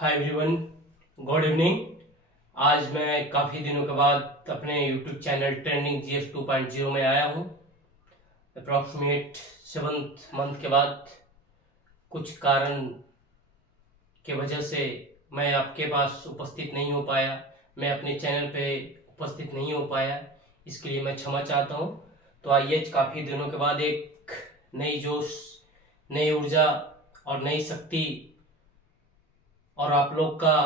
Hi everyone, good evening. आज मैं काफ़ी दिनों के बाद अपने यूट्यूब चैनल ट्रेंडिंग जीएस 2.0 में आया हूँ। अप्रॉक्सीमेट 7th मंथ के बाद कुछ कारण के वजह से मैं आपके पास उपस्थित नहीं हो पाया, मैं अपने चैनल पे उपस्थित नहीं हो पाया, इसके लिए मैं क्षमा चाहता हूँ। तो आइए काफ़ी दिनों के बाद एक नई जोश, नई ऊर्जा और नई शक्ति और आप लोग का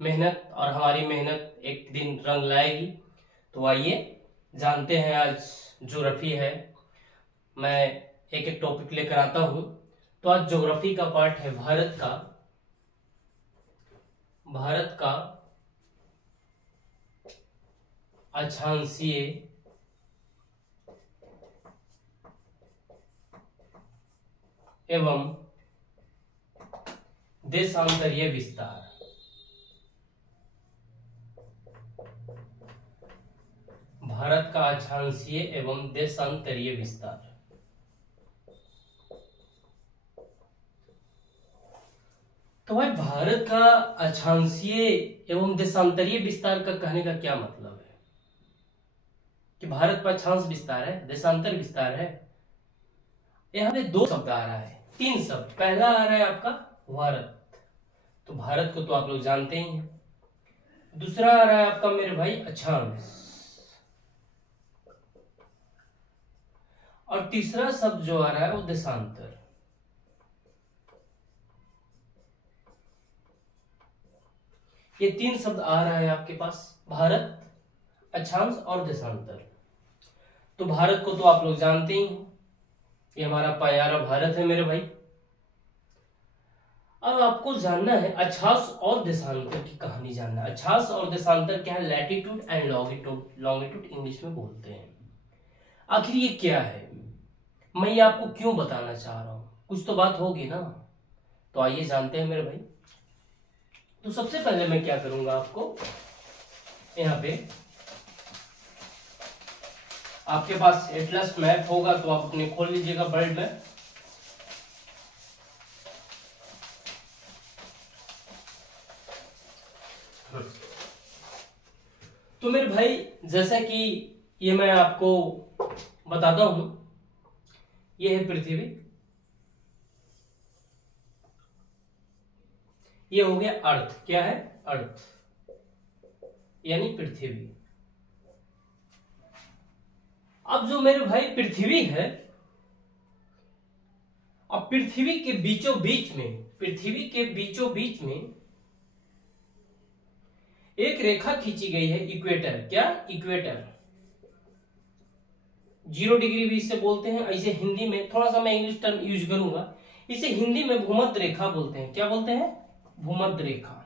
मेहनत और हमारी मेहनत एक दिन रंग लाएगी। तो आइए जानते हैं आज ज्योग्राफी है। मैं एक एक टॉपिक लेकर आता हूं। तो आज ज्योग्राफी का पार्ट है भारत का अक्षांशीय एवं देशांतरीय विस्तार। भारत का अक्षांशीय एवं देशांतरीय विस्तार। तो भाई भारत का अक्षांशीय एवं देशांतरीय विस्तार का कहने का क्या मतलब है कि भारत पर अक्षांश विस्तार है, देशांतर विस्तार है। यहाँ पे दो शब्द आ रहा है, तीन शब्द। पहला आ रहा है आपका भारत, तो भारत को तो आप लोग जानते ही हैं। दूसरा आ रहा है आपका मेरे भाई अक्षांश, और तीसरा शब्द जो आ रहा है वो देशांतर। ये तीन शब्द आ रहा है आपके पास, भारत, अक्षांश और देशांतर। तो भारत को तो आप लोग जानते ही हैं, ये हमारा प्यारा भारत है मेरे भाई। अब आपको जानना है अक्षांश और देशांतर की कहानी जानना है। अक्षांश और देशांतर क्या है? लैटिट्यूड एंड लॉन्गिट्यूड इंग्लिश में बोलते हैं। आखिर ये क्या है, मैं ये आपको क्यों बताना चाह रहा हूं, कुछ तो बात होगी ना। तो आइए जानते हैं मेरे भाई। तो सबसे पहले मैं क्या करूंगा, आपको यहाँ पे आपके पास एटलस मैप होगा तो आप अपने खोल लीजिएगा वर्ल्ड मैप। तो मेरे भाई जैसा कि ये मैं आपको बताता हूं, ये है पृथ्वी, ये हो गया अर्थ। क्या है? अर्थ यानी पृथ्वी। अब जो मेरे भाई पृथ्वी है, अब पृथ्वी के बीचों बीच में एक रेखा खींची गई है, इक्वेटर। क्या? इक्वेटर। 0 डिग्री भी इसे बोलते हैं। इसे हिंदी में, थोड़ा सा मैं इंग्लिश टर्म यूज करूंगा, इसे हिंदी में भूमध्य रेखा बोलते हैं। क्या बोलते हैं? भूमध्य रेखा।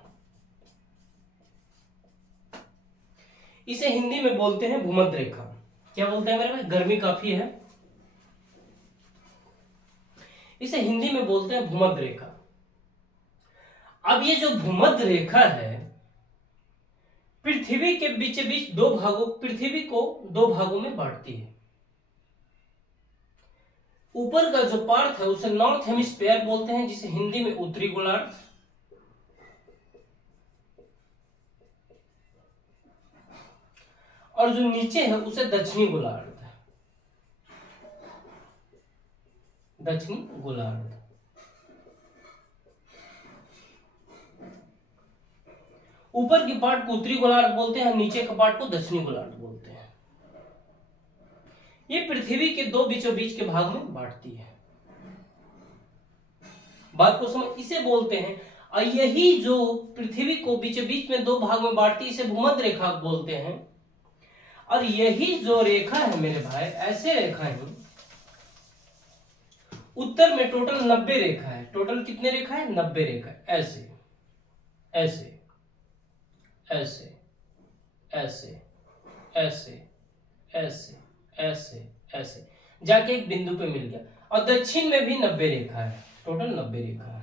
इसे हिंदी में बोलते हैं भूमध्य रेखा। क्या बोलते हैं मेरे भाई? गर्मी काफी है, इसे हिंदी में बोलते हैं भूमध्य रेखा। अब ये जो भूमध्य रेखा है, पृथ्वी के बीच पृथ्वी को दो भागों में बांटती है। ऊपर का जो पार्ट है उसे नॉर्थ हेमिस्फीयर बोलते हैं, जिसे हिंदी में उत्तरी गोलार्ध, और जो नीचे है उसे दक्षिणी गोलार्ध। दक्षिणी गोलार्ध। ऊपर की पार्ट को उत्तरी गोलार्ध बोलते हैं, नीचे के पार्ट को दक्षिणी गोलार्ध बोलते हैं। ये पृथ्वी के दो बीचों बीच के भाग में बांटती है। बात को समझ, इसे बोलते हैं, और यही जो पृथ्वी को बीचों बीच में दो भाग में बांटती है, इसे भूमध्य रेखा बोलते हैं। और यही जो रेखा है मेरे भाई, ऐसे रेखा है, उत्तर में टोटल 90 रेखा है। टोटल कितने रेखा है? 90 रेखा। ऐसे ऐसे ऐसे ऐसे ऐसे ऐसे ऐसे ऐसे जाके एक बिंदु पे मिल गया। और दक्षिण में भी 90 रेखा है, टोटल 90 रेखा है।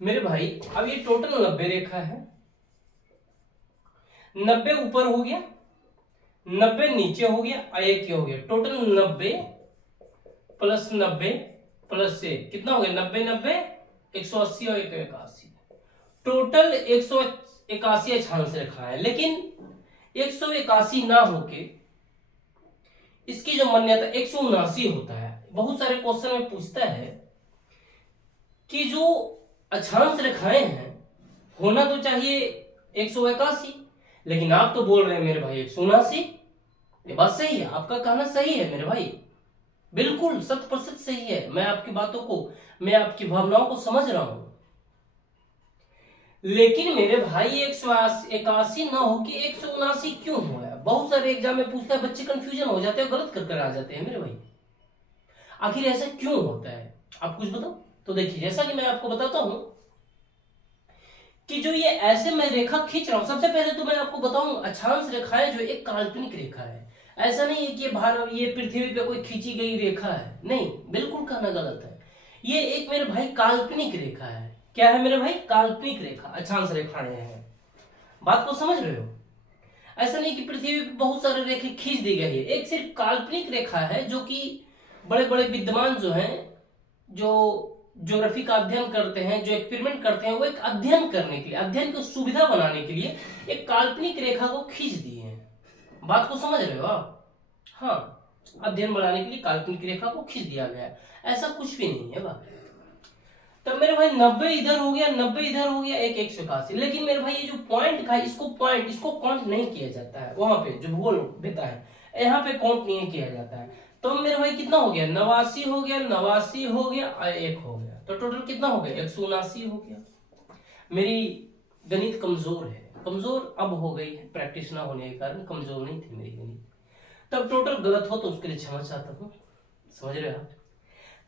मेरे भाई अब ये टोटल 90 रेखा है, 90 ऊपर हो गया, 90 नीचे हो गया और एक ये हो गया, टोटल 90 प्लस 90 प्लस 1 कितना हो गया, 90 90 180 और 181, टोटल 181 अक्षांश रेखा है। लेकिन 181 ना होके इसकी जो मान्यता 179 होता है। बहुत सारे क्वेश्चन में पूछता है कि जो अक्षांश रेखाएं हैं होना तो चाहिए 181, लेकिन आप तो बोल रहे हैं मेरे भाई 179। ये बात सही है, आपका कहना सही है मेरे भाई, बिल्कुल 100% सही है। मैं आपकी बातों को, मैं आपकी भावनाओं को समझ रहा हूं, लेकिन मेरे भाई 181 ना हो कि 179 क्यों हुआ है? बहुत सारे एग्जाम में पूछता है, बच्चे कंफ्यूजन हो जाते हैं, गलत कर आ जाते हैं मेरे भाई। आखिर ऐसा क्यों होता है, आप कुछ बताओ। तो देखिए, जैसा कि मैं आपको बताता हूं कि जो ये ऐसे मैं रेखा खींच रहा हूं, सबसे पहले तो मैं आपको बताऊं अक्षांश रेखाएं जो एक काल्पनिक रेखा है। ऐसा नहीं है कि ये पृथ्वी पे कोई खींची गई रेखा है, नहीं, बिल्कुल कहना गलत है। ये एक मेरे भाई काल्पनिक रेखा है। क्या है मेरे भाई? काल्पनिक रेखा, अक्षांश रेखाएं हैं। बात को समझ रहे हो? ऐसा नहीं कि पृथ्वी पे बहुत सारे रेखे खींच दी गई है, एक सिर्फ काल्पनिक रेखा है जो कि बड़े बड़े विद्वान जो हैं, जो ज्योग्राफी का अध्ययन करते हैं, जो एक्सपेरिमेंट करते हैं, वो एक अध्ययन करने के लिए, अध्ययन को सुविधा बनाने के लिए एक काल्पनिक रेखा को खींच दिए हैं। बात को समझ रहे हो आप? हाँ, अध्ययन बनाने के लिए काल्पनिक रेखा को खींच दिया गया है, ऐसा कुछ भी नहीं है बात। तब मेरे भाई 90 इधर हो गया, 90 इधर हो गया, 181। लेकिन मेरे भाई ये जो पॉइंट का इसको काउंट नहीं किया जाता है, वहां पे जो भूगोल देता है यहाँ पे काउंट नहीं किया जाता है। तो मेरे भाई कितना हो गया, 89 हो गया, 89 हो गया और 1 हो गया, तो टोटल कितना हो गया, 179 हो गया। मेरी गणित कमजोर है, कमजोर अब हो गई है, प्रैक्टिस ना होने के कारण कमजोर नहीं थी मेरी गणित। तब टोटल गलत हो तो उसके लिए क्षमा चाहता हूँ, समझ रहे हो?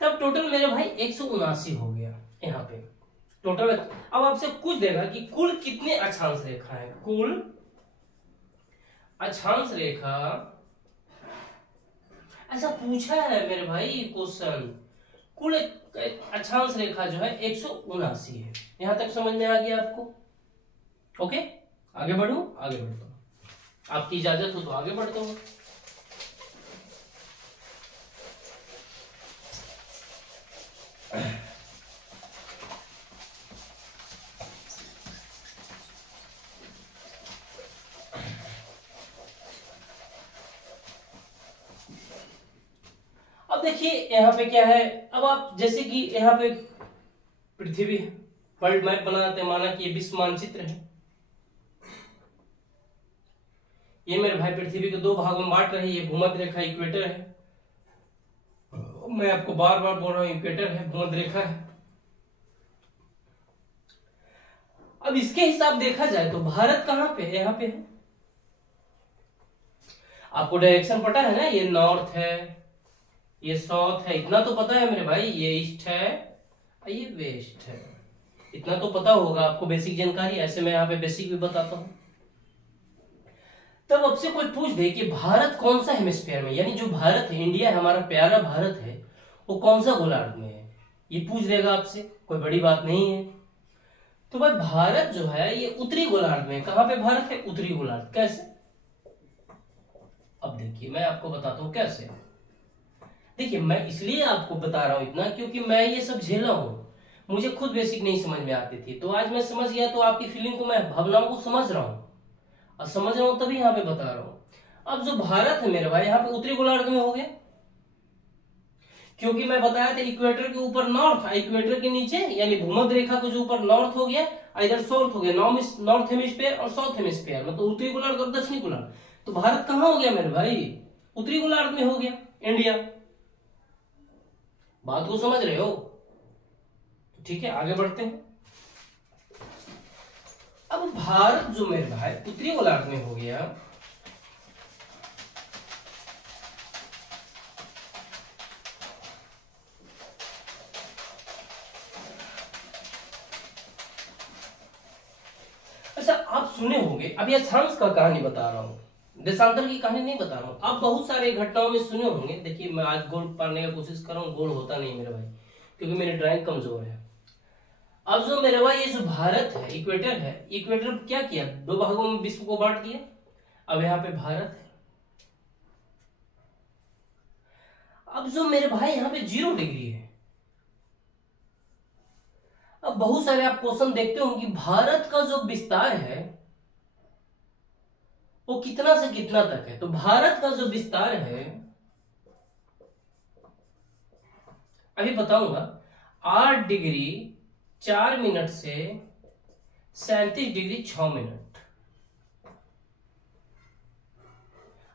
तब टोटल मेरे भाई 179 हो गया यहाँ पे टोटल। अब आपसे पूछ देगा कि कुल कितने अक्षांश रेखा है, कुल अक्षांश रेखा, ऐसा पूछा है मेरे भाई क्वेश्चन। कुल अक्षांश रेखा जो है 179 है। यहां तक समझ में आ गया आपको? ओके, आगे बढ़ू, आगे बढ़ता हूं, आपकी इजाजत हो तो आगे बढ़ता हूं। अब देखिए यहाँ पे क्या है, अब आप जैसे कि यहाँ पे पृथ्वी वर्ल्ड मैप बनाते हैं, माना कि ये विश्व मानचित्र है। ये मेरे भाई पृथ्वी को 2 भागों में बांट रहे हैं, ये भूमध्य रेखा इक्वेटर है, मैं आपको बार बार बोल रहा हूं इक्वेटर है, भूमध्य रेखा है। अब इसके हिसाब देखा जाए तो भारत कहां पे है, यहाँ पे है। आपको डायरेक्शन पता है ना, ये नॉर्थ है, ये साउथ है, इतना तो पता है मेरे भाई, ये ईस्ट है, ये वेस्ट है, इतना तो पता होगा आपको, बेसिक जानकारी। ऐसे मैं यहाँ पे बेसिक भी बताता हूँ। तब आपसे कोई पूछ दे कि भारत कौन सा हेमिस्फीयर में, यानी जो भारत है, इंडिया है, हमारा प्यारा भारत है, वो कौन सा गोलार्ध में है, ये पूछ देगा आपसे, कोई बड़ी बात नहीं है। तो भाई भारत जो है ये उत्तरी गोलार्ध में। कहां पे भारत है? उत्तरी गोलार्ध। कैसे? अब देखिए मैं आपको बताता हूं कैसे। देखिए मैं इसलिए आपको बता रहा हूं इतना, क्योंकि मैं ये सब झेला हूं, मुझे खुद बेसिक नहीं समझ में आती थी, तो आज मैं समझ गया, तो आपकी फीलिंग को, मैं भावनाओं को समझ रहा हूं, और समझ रहा हूं तभी यहाँ पे बता रहा हूं। अब जो भारत है मेरे भाई यहाँ पे उत्तरी गोलार्ध में हो गया, क्योंकि मैं बताया था इक्वेटर के ऊपर नॉर्थ, इक्वेटर के नीचे यानी भूमध्य रेखा के जो ऊपर नॉर्थ हो गया, इधर साउथ हो गया, नॉर्थ हेमिस्फीयर और साउथ हेमिस्फीयर, मतलब उत्तरी गोलार्ध और दक्षिणी गोलार्ध। तो भारत कहां हो गया मेरे भाई? उत्तरी गोलार्ध में हो गया, इंडिया। बात को समझ रहे हो? ठीक है, आगे बढ़ते हैं। अब भारत जो मेरे भाई उत्तरी गोलार्ध में हो गया, अच्छा आप सुने होंगे, अब ये अक्षांश का कहानी बता रहा हूं, देशांतर की कहानी नहीं बता रहा हूं। आप बहुत सारे घटनाओं में सुने होंगे। देखिए मैं आज गोल पाने का कोशिश कर रहा हूं, गोल होता नहीं मेरे भाई, क्योंकि मेरी ड्राइंग कमजोर है। अब जो मेरे भाई ये जो भारत है, इक्वेटर है, इक्वेटर क्या किया, 2 भागों में विश्व को बांट दिया। अब यहाँ पे भारत है, अब जो मेरे भाई यहाँ पे 0 डिग्री है, अब बहुत सारे आप क्वेश्चन देखते हो कि भारत का जो विस्तार है वो कितना से कितना तक है। तो भारत का जो विस्तार है अभी बताऊंगा, 8 डिग्री 4 मिनट से 37 डिग्री 6 मिनट,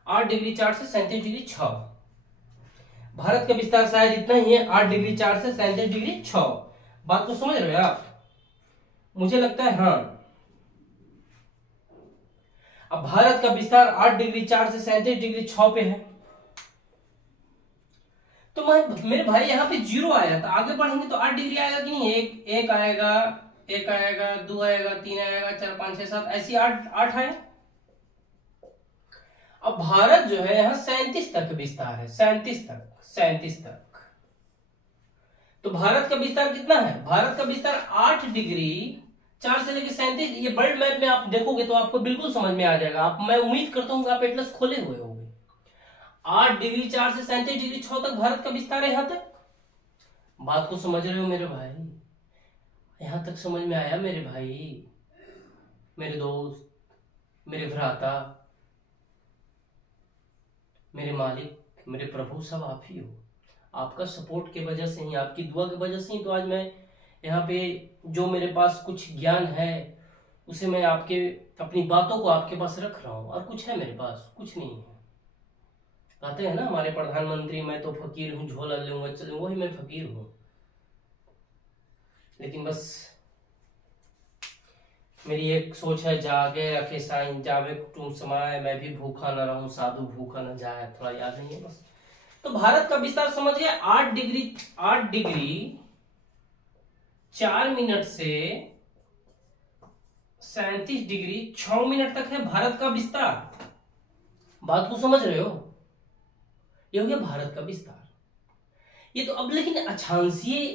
8 डिग्री 4 से 37 डिग्री 6। भारत का विस्तार शायद इतना ही है, 8 डिग्री 4 से 37 डिग्री 6। बात को समझ रहे हो आप? मुझे लगता है हाँ। अब भारत का विस्तार 8 डिग्री 4 से 37 डिग्री 6 पे है, तो मेरे भाई यहाँ पे 0 आया था। आगे बढ़ेंगे तो 8 डिग्री आएगा कि नहीं? एक आएगा, 1 आएगा, 2 आएगा, 3 आएगा, 4 5 6 7 ऐसी 8 आए। अब भारत जो है यहाँ 37 तक विस्तार है, 37 तक। तो भारत का विस्तार कितना है? भारत का विस्तार 8 डिग्री 4 से लेकर 37। ये वर्ल्ड मैप में आप देखोगे तो आपको बिल्कुल समझ में आ जाएगा। मैं उम्मीद करता हूँ कि आप एटलस खोले हुए होंगे। 8 डिग्री 4 से 37 डिग्री 6 तक भारत का विस्तार है। यहां तक बात को समझ रहे हो मेरे भाई? यहां तक समझ में आया मेरे भाई, मेरे दोस्त, मेरे भ्राता, मेरे मालिक, मेरे प्रभु, सब आप ही हो। आपका सपोर्ट के वजह से ही, आपकी दुआ की वजह से ही तो आज मैं यहाँ पे जो मेरे पास कुछ ज्ञान है उसे मैं अपनी बातों को आपके पास रख रहा हूँ। और कुछ है मेरे पास? कुछ नहीं है। कहते हैं ना हमारे प्रधानमंत्री, मैं तो फकीर हूँ, झोला लूंगा चलूंगा, वही मैं फकीर हूँ। लेकिन बस मेरी एक सोच है, जागे रखे साईं, जावे कुटुम समाए, मैं भी भूखा न रहूं, साधु भूखा न जाए। थोड़ा याद नहीं है बस। तो भारत का विस्तार समझ गया, 8 डिग्री 4 मिनट से 37 डिग्री 6 मिनट तक है भारत का विस्तार। बात को समझ रहे हो? ये हो गया भारत का विस्तार। ये तो अब लेकिन अक्षांशीय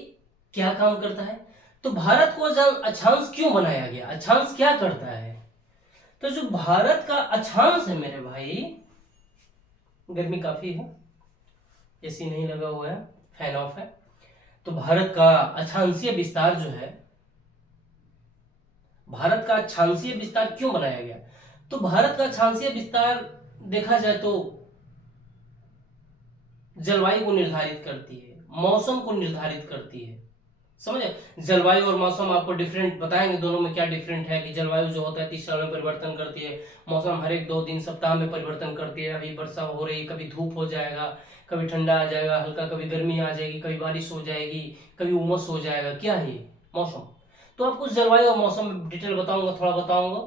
क्या काम करता है? तो भारत को अक्षांश क्यों बनाया गया? अक्षांश क्या करता है? तो जो भारत का अक्षांश है मेरे भाई, गर्मी काफी है, एसी नहीं लगा हुआ है, फैन ऑफ है। तो भारत का अक्षांशीय विस्तार जो है, भारत का अक्षांशीय विस्तार क्यों बनाया गया? तो भारत का अक्षांशीय विस्तार देखा जाए तो जलवायु को निर्धारित करती है, मौसम को निर्धारित करती है। समझे? जलवायु और मौसम आपको डिफरेंट बताएंगे, दोनों में क्या डिफरेंट है। कि जलवायु जो होता है 30 साल में परिवर्तन करती है, मौसम हर एक 2 दिन सप्ताह में परिवर्तन करती है। अभी वर्षा हो रही, कभी धूप हो जाएगा, कभी ठंडा आ जाएगा हल्का, कभी गर्मी आ जाएगी, कभी बारिश हो जाएगी, कभी उमस हो जाएगा। क्या है ये? मौसम। तो आपको जलवायु और मौसम डिटेल बताऊंगा, थोड़ा बताऊंगा।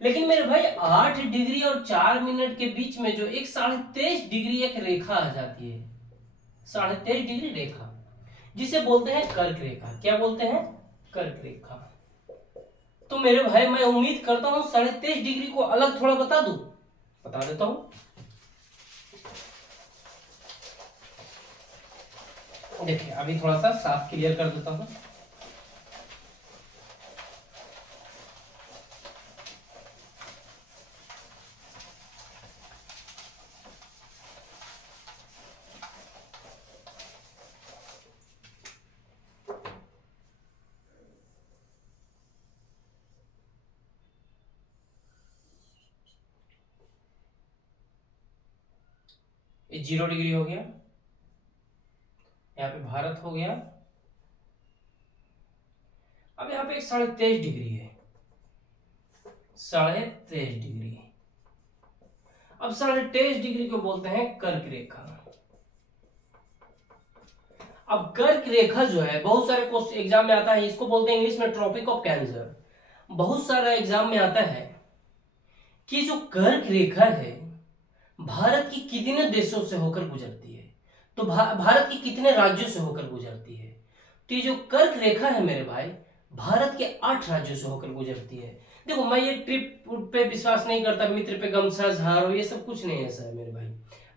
लेकिन मेरे भाई 8 डिग्री और 4 मिनट के बीच में जो एक 23.5 डिग्री एक रेखा आ जाती है, 23.5 डिग्री रेखा, जिसे बोलते हैं कर्क रेखा। क्या बोलते हैं? कर्क रेखा। तो मेरे भाई मैं उम्मीद करता हूं 23.5 डिग्री को अलग थोड़ा बता दूं, बता देता हूं। देखिए अभी थोड़ा सा साफ क्लियर कर देता हूं। ये 0 डिग्री हो गया, यहाँ पे भारत हो गया। अब यहाँ पे एक 23.5 डिग्री है, 23.5 डिग्री। अब 23.5 डिग्री को बोलते हैं कर्क रेखा। अब कर्क रेखा जो है बहुत सारे क्वेश्चन एग्जाम में आता है, इसको बोलते हैं इंग्लिश में ट्रॉपिक ऑफ कैंसर। बहुत सारा एग्जाम में आता है कि जो कर्क रेखा है भारत की कितने देशों से होकर गुजरती है, तो भारत की कितने राज्यों से होकर गुजरती है। तो ये जो कर्क रेखा है मेरे भाई, भारत के 8 राज्यों से होकर गुजरती है। देखो मैं ये ट्रिप पे विश्वास नहीं करता, मित्र पे गमछा झाड़ो, ये सब कुछ नहीं ऐसा है मेरे भाई।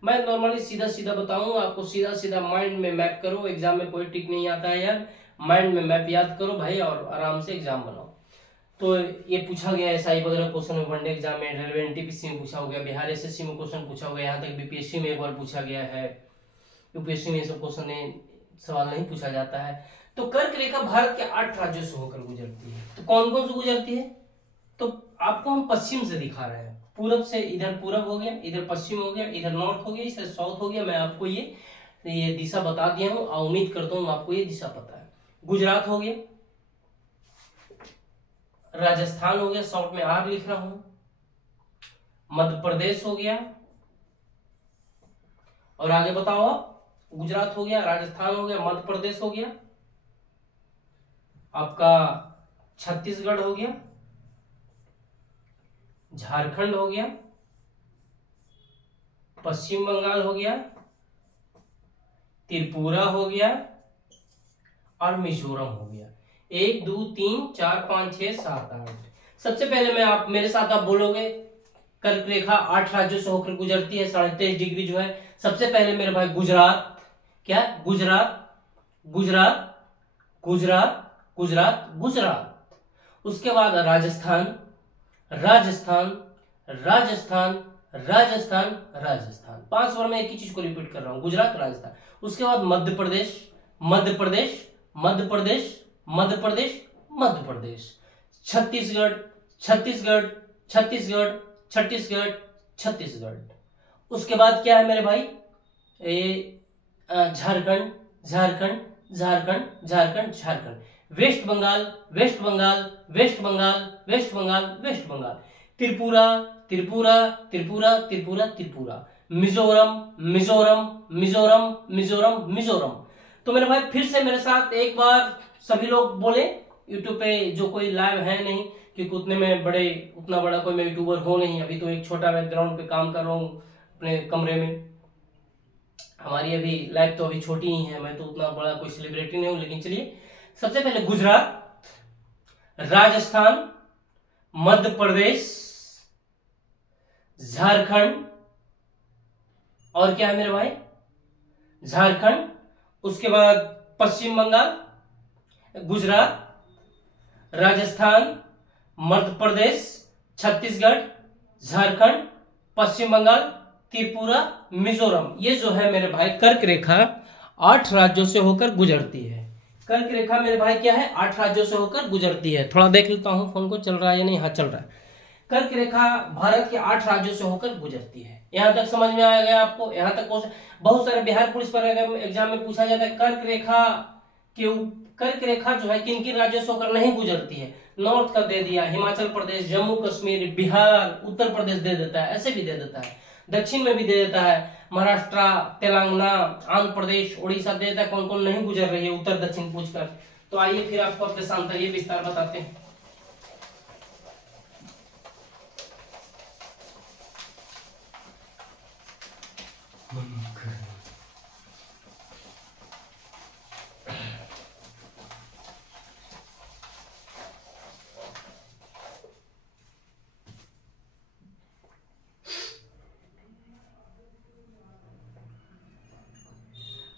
मैं नॉर्मली सीधा सीधा बताऊंगा आपको, सीधा सीधा माइंड में मैप करो। एग्जाम में कोई ट्रिक नहीं आता है यार, माइंड में मैप याद करो भाई और आराम से एग्जाम बनाओ। तो ये पूछा गया एसआई वगैरह क्वेश्चन में, वनडे एग्जाम में, रेलवे एनटीपीसी में पूछा हो गया, बिहार एसएससी में क्वेश्चन पूछा हो गया, यहाँ तक बीपीएससी में एक बार पूछा गया है। यूपीएससी में ये सब क्वेश्चन सवाल नहीं पूछा जाता है। तो कर्क रेखा भारत के 8 राज्यों से होकर गुजरती है। तो कौन कौन से गुजरती है? तो आपको हम पश्चिम से दिखा रहे हैं, पूरब से, इधर पूरब हो गया, इधर पश्चिम हो गया, इधर नॉर्थ हो गया, इधर साउथ हो गया। मैं आपको ये दिशा बता दिया हूँ और उम्मीद करता हूँ आपको ये दिशा पता है। गुजरात हो गया, राजस्थान हो गया, शॉर्ट में आर लिख रहा हूं, मध्य प्रदेश हो गया, और आगे बताओ आप। गुजरात हो गया, राजस्थान हो गया, मध्य प्रदेश हो गया, आपका छत्तीसगढ़ हो गया, झारखंड हो गया, पश्चिम बंगाल हो गया, त्रिपुरा हो गया और मिजोरम हो गया। 1 2 3 4 5 6 7 8। सबसे पहले मैं आप मेरे साथ आप बोलोगे कर्क रेखा 8 राज्यों से होकर गुजरती है, 23.5 डिग्री जो है। सबसे पहले मेरे भाई गुजरात, क्या? गुजरात, गुजरात, गुजरात, गुजरात, गुजरात। उसके बाद राजस्थान, राजस्थान, राजस्थान, राजस्थान, राजस्थान। 5 बार मैं एक ही चीज को रिपीट कर रहा हूं, गुजरात, राजस्थान। उसके बाद मध्य प्रदेश, मध्य प्रदेश, मध्य प्रदेश, मध्य प्रदेश, मध्य प्रदेश, छत्तीसगढ़, छत्तीसगढ़, छत्तीसगढ़, छत्तीसगढ़, छत्तीसगढ़। उसके बाद क्या है मेरे भाई? Jharkhand, Jharkhand, Jharkhand, Jharkhand, Jharkhand. West Bengal, West Bengal, West Bengal, West Bengal, West Bengal. Tripura, Tripura, Tripura, Tripura, Tripura. Mizoram, Mizoram, Mizoram, Mizoram, Mizoram. तो मेरे भाई फिर से मेरे साथ एक बार सभी लोग बोले, यूट्यूब पे जो कोई लाइव है नहीं, क्योंकि उतना बड़ा कोई मैं यूट्यूबर हो नहीं, अभी तो एक छोटा बैकग्राउंड पे काम कर रहा हूँ अपने कमरे में। हमारी अभी लाइफ तो अभी छोटी ही है, मैं तो उतना बड़ा कोई सेलिब्रिटी नहीं हूं। लेकिन चलिए, सबसे पहले गुजरात, राजस्थान, मध्य प्रदेश, झारखंड, और क्या है मेरे भाई? झारखंड। उसके बाद पश्चिम बंगाल, गुजरात, राजस्थान, मध्य प्रदेश, छत्तीसगढ़, झारखंड, पश्चिम बंगाल, त्रिपुरा, मिजोरम। ये जो है मेरे भाई कर्क रेखा 8 राज्यों से होकर गुजरती है। कर्क रेखा मेरे भाई क्या है? 8 राज्यों से होकर गुजरती है। थोड़ा देख लेता हूं फोन को, चल रहा है या नहीं? हाँ, चल रहा है। कर्क रेखा भारत के 8 राज्यों से होकर गुजरती है। यहां तक समझ में आ गया आपको? यहां तक बहुत सारे बिहार पुलिस पर एग्जाम में पूछा जाता है कर्क रेखा जो है किन किन राज्यों से होकर नहीं गुजरती है। नॉर्थ का दे दिया, हिमाचल प्रदेश, जम्मू कश्मीर, बिहार, उत्तर प्रदेश दे देता है, ऐसे भी दे देता है। दक्षिण में भी दे देता है, महाराष्ट्र, तेलंगाना, आंध्र प्रदेश, उड़ीसा दे देता है। कौन कौन नहीं गुजर रही है उत्तर दक्षिण पूछकर। तो आइए फिर आपको देशांतरीय विस्तार बताते हैं।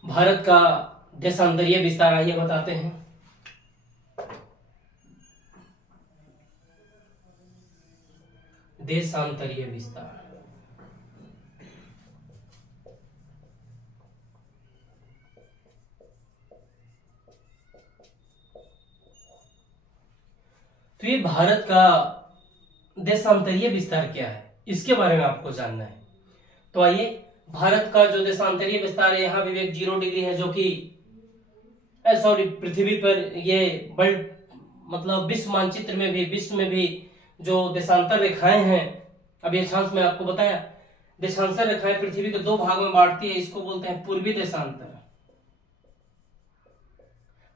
भारत का देशांतरीय विस्तार आइए बताते हैं। देशांतरीय विस्तार, तो ये भारत का देशांतरीय विस्तार क्या है, इसके बारे में आपको जानना है। तो आइए, भारत का जो देशांतरीय विस्तार है, यहाँ भी एक 0 डिग्री है, जो कि पृथ्वी पर ये वर्ल्ड मतलब विश्व मानचित्र में भी, विश्व में भी जो देशांतर रेखाएं हैं, अब ये अक्षांश में आपको बताया, देशांतर रेखाएं पृथ्वी को 2 भागों में बांटती है। इसको बोलते हैं पूर्वी देशांतर।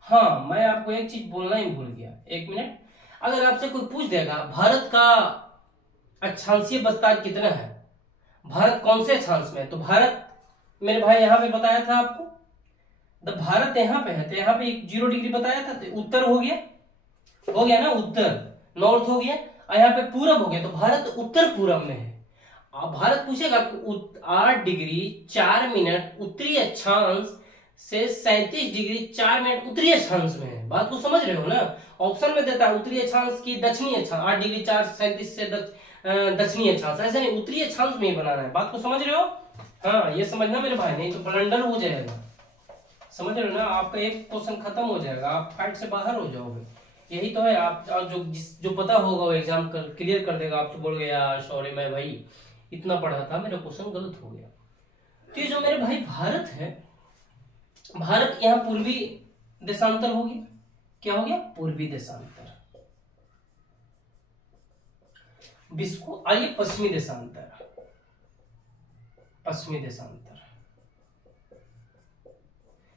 हाँ, मैं आपको एक चीज बोलना ही भूल गया, 1 मिनट। अगर आपसे कोई पूछ देगा भारत का अक्षांशीय विस्तार कितना है, भारत कौन से अक्षांश में है, तो भारत मेरे भाई यहाँ पे बताया था आपको, जब भारत यहाँ पे है तो यहाँ पे 0 डिग्री बताया था, तो उत्तर हो गया ना, उत्तर, नॉर्थ हो गया, और यहाँ पे पूरब हो गया, तो भारत उत्तर पूरब में है। अब भारत पूछेगा 8 डिग्री 4 मिनट उत्तरी अक्षांश से 37 डिग्री 4 मिनट उत्तरी अक्षांश में है। बात को समझ रहे हो ना? ऑप्शन में देता है उत्तरी अक्षांश की दक्षिणी अक्षांश, 8 डिग्री 4 37 से दक्षिणी अक्षांश, ऐसे नहीं, उत्तरी अक्षांश में ही बनाना है। बात को समझ रहे हो? हाँ ये समझना मेरे भाई, नहीं तो ब्लंडर हो जाएगा। समझ रहे हो ना, आपका एक क्वेश्चन खत्म हो जाएगा, आप फाइट से बाहर हो जाओगे। यही तो है, आप जो पता होगा वो एग्जाम क्लियर कर देगा। आप तो बोल गए यार सॉरी मैं भाई इतना पढ़ा था, मेरा क्वेश्चन गलत हो गया। तो ये जो मेरे भाई भारत है, भारत यहाँ पूर्वी देशांतर हो गया। क्या हो गया? पूर्वी देशांतर। विश्व आइए पश्चिमी देशांतर, पश्चिमी देशांतर।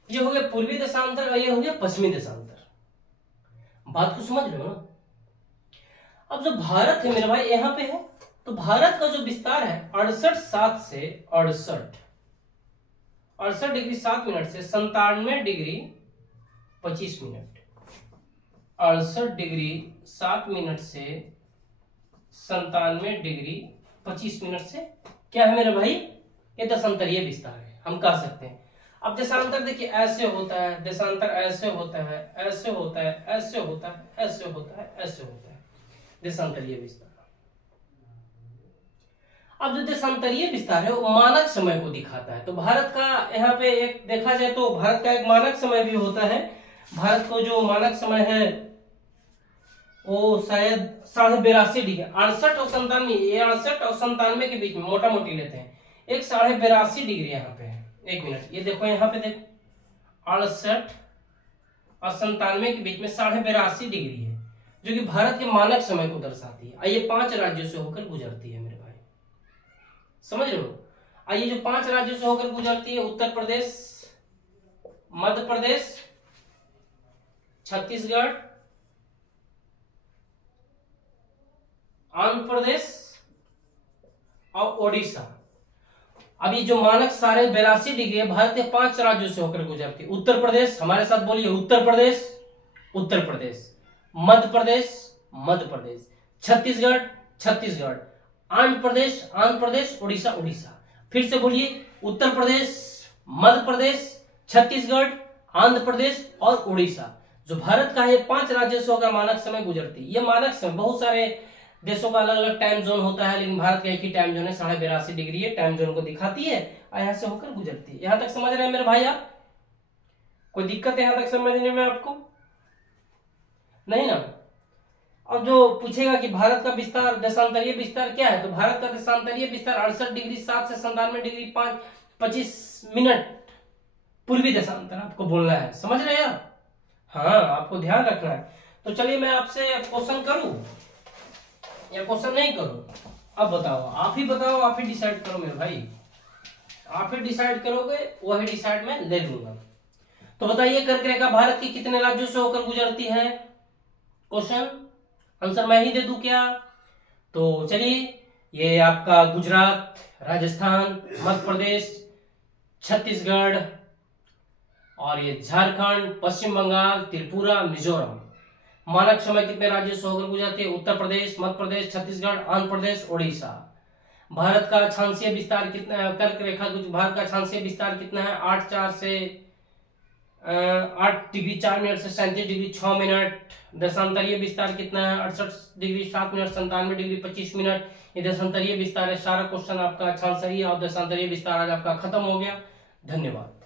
ये हो गया पूर्वी देशांतर, ये हो गया पश्चिमी देशांतर। बात को समझ रहे हो ना? अब जो भारत है मेरे भाई यहां पे है, तो भारत का जो विस्तार है 68 से 68 डिग्री 7 मिनट से 97 डिग्री 25 मिनट, 68 डिग्री 7 मिनट से 97 डिग्री 25 मिनट से क्या है मेरे भाई? ये देशांतरीय विस्तार है, हम कह सकते हैं। अब देशांतर देखिए ऐसे होता है, देशांतर ऐसे होता है, ऐसे होता है, ऐसे होता है, ऐसे होता है, ऐसे होता है, देशांतरीय विस्तार। अब जो देशांतरीय विस्तार है वो मानक समय को दिखाता है। तो भारत का यहाँ पे एक देखा जाए तो भारत का एक मानक समय भी होता है। भारत को जो मानक समय है वो शायद 82.5 डिग्री, 68 और 97, ये 68 और 97 के बीच में मोटा मोटी लेते हैं, एक 82.5 डिग्री यहाँ पे है। एक मिनट, ये देखो यहाँ पे देखो 68 और 97 के बीच में 82.5 डिग्री है, जो कि भारत के मानक समय को दर्शाती है। ये 5 राज्यों से होकर गुजरती है मेरे भाई, समझ रहे हो? आइए जो 5 राज्यों से होकर गुजरती है, उत्तर प्रदेश, मध्य प्रदेश, छत्तीसगढ़, आंध्र प्रदेश और ओडिशा। अभी जो मानक 82.5 डिग्री है भारत के 5 राज्यों से होकर गुजरती है। उत्तर प्रदेश, हमारे साथ बोलिए, उत्तर प्रदेश, उत्तर प्रदेश, मध्य प्रदेश, मध्य प्रदेश, छत्तीसगढ़, छत्तीसगढ़, आंध्र प्रदेश, आंध्र प्रदेश, उड़ीसा, उड़ीसा। फिर से बोलिए, उत्तर प्रदेश, मध्य प्रदेश, छत्तीसगढ़, आंध्र प्रदेश और उड़ीसा। जो भारत का है 5 राज्यों से होकर मानक समय गुजरती है। ये मानक समय, बहुत सारे देशों का अलग अलग टाइम जोन होता है, लेकिन भारत का एक ही टाइम जोन है, 82.5 डिग्री है, टाइम जोन को दिखाती है और यहाँ से होकर गुजरती है। यहां तक समझ रहे हैं मेरे भाई आप? कोई दिक्कत है यहां तक समझने में आपको? नहीं ना? अब जो पूछेगा कि भारत का विस्तार, देशांतरीय विस्तार क्या है, तो भारत का देशांतरीय विस्तार 68 डिग्री 7 से 97 डिग्री 25 मिनट पूर्वी देशांतर आपको बोलना है। समझ रहे हैं? हाँ, आपको ध्यान रखना है। तो चलिए मैं आपसे क्वेश्चन करूं या क्वेश्चन नहीं करूं? अब बताओ, आप ही बताओ, आप ही डिसाइड करो मेरे भाई, आप ही डिसाइड करोगे, वही डिसाइड मैं ले लूंगा। तो बताइए, कर्क रेखा भारत के कितने राज्यों से होकर गुजरती है? क्वेश्चन आंसर मैं ही दे दूं क्या? तो चलिए, ये आपका गुजरात, राजस्थान, मध्य प्रदेश, छत्तीसगढ़ और ये झारखंड, पश्चिम बंगाल, त्रिपुरा, मिजोरम। मानक समय कितने राज्यों से होकर गुजरती है? उत्तर प्रदेश, मध्य प्रदेश, छत्तीसगढ़, आंध्र प्रदेश, ओडिशा। भारत का अक्षांशीय विस्तार कितना है? कर्क रेखा भारत का अक्षांशीय विस्तार कितना है? 8 डिग्री 4 मिनट से 37 डिग्री 6 मिनट। देशांतरीय विस्तार कितना है? 68 डिग्री 7 मिनट, 97 डिग्री 25 मिनट। ये देशांतरीय विस्तार है। सारा क्वेश्चन आपका अक्षांशीय और देशांतरीय विस्तार आज आपका खत्म हो गया। धन्यवाद।